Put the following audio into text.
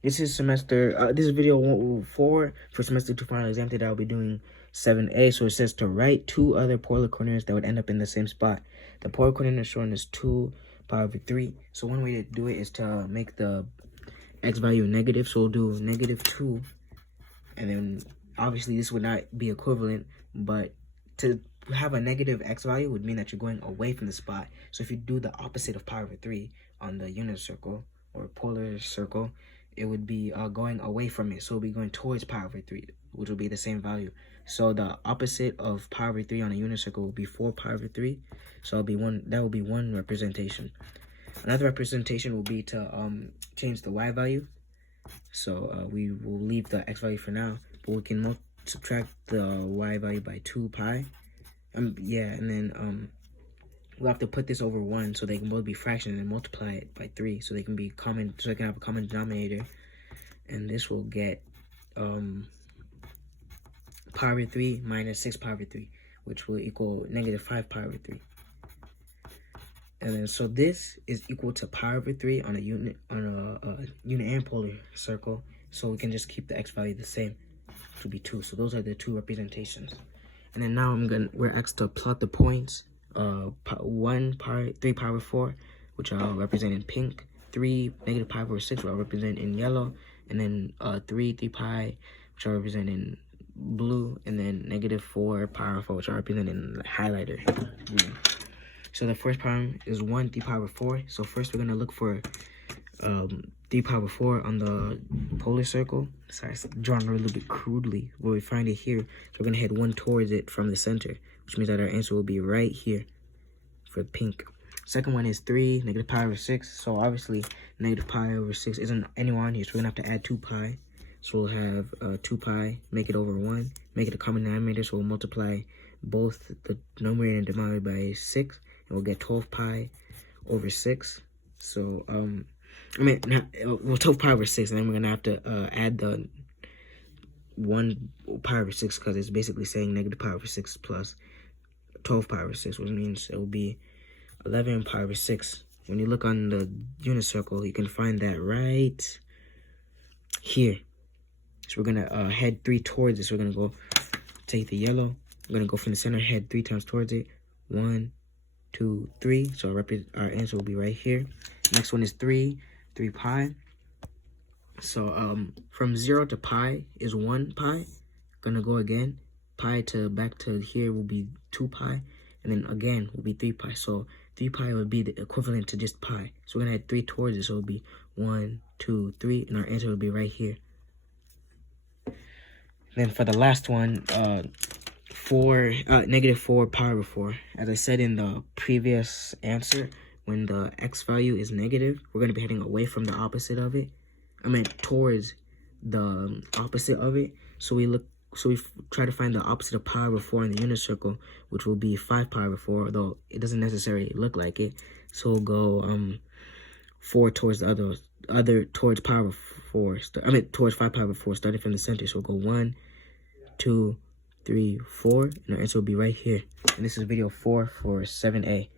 This is semester, this is video 4 for semester 2 final exam that I'll be doing 7A. So it says to write two other polar coordinates that would end up in the same spot. The polar coordinate shown is 2 pi over 3. So one way to do it is to make the x value negative. So we'll do -2. And then obviously this would not be equivalent, but to have a negative x value would mean that you're going away from the spot. So if you do the opposite of pi over 3 on the unit circle or polar circle, it would be going away from it. So it'll be going towards pi over 3, which will be the same value. So the opposite of pi over 3 on a unit circle will be 4 pi over 3. So that will be one representation. Another representation will be to change the y value. So we will leave the x value for now, but we can subtract the y value by 2 pi. And then we'll have to put this over 1 so they can both be fractions and multiply it by 3 so they can be common, so they can have a common denominator. And this will get pi over 3 minus 6 pi over 3, which will equal -5 pi over 3. And then so this is equal to pi over 3 on a unit and polar circle. So we can just keep the x value the same, which will be 2. So those are the two representations. And then now we're asked to plot the points. 1 pi 3 pi over 4, which I'll represent in pink. 3 -pi over 6, which I'll represent in yellow. And then 3 pi, which I'll represent in blue. And then -4 pi over 4, which I'll represent in highlighter green. So the first problem is 1 3 pi over 4. So first we're going to look for 3 pi over 4 on the polar circle. Sorry, it's drawn a little bit crudely, but we find it here. So we're going to head 1 towards it from the center, which means that our answer will be right here for pink. Second one is 3 -pi over 6. So obviously -pi over 6 isn't anywhere on here, so we're going to have to add 2 pi. So we'll have 2 pi, make it over 1, make it a common denominator, so we'll multiply both the numerator and denominator by 6. And we'll get 12 pi over 6. So, 12 pi over 6, and then we're going to have to add the 1 pi over 6, because it's basically saying -pi over 6 plus 12 pi over 6, which means it will be 11 pi over 6. When you look on the unit circle, you can find that right here. So we're going to head 3 towards it. So we're going to go take the yellow. We're going to go from the center, head 3 times towards it. 1, 2, 3. So our answer will be right here. Next one is 3 pi. So from 0 to pi is 1 pi. Gonna go again. Pi to back to here will be 2 pi. And then again will be 3 pi. So 3 pi would be the equivalent to just pi. So we're gonna add 3 towards it. So it'll be 1, 2, 3. And our answer will be right here. Then for the last one, -4 pi over 4. As I said in the previous answer, when the x value is negative, we're going to be heading away from the opposite of it. Towards the opposite of it. So we try to find the opposite of pi over 4 in the unit circle, which will be 5 pi over 4, although it doesn't necessarily look like it. So we'll go 4 towards the other towards pi over 4. Towards 5 pi over 4, starting from the center. So we'll go 1, 2, 3, 4, and our answer will be right here. And this is video 4 for 7A.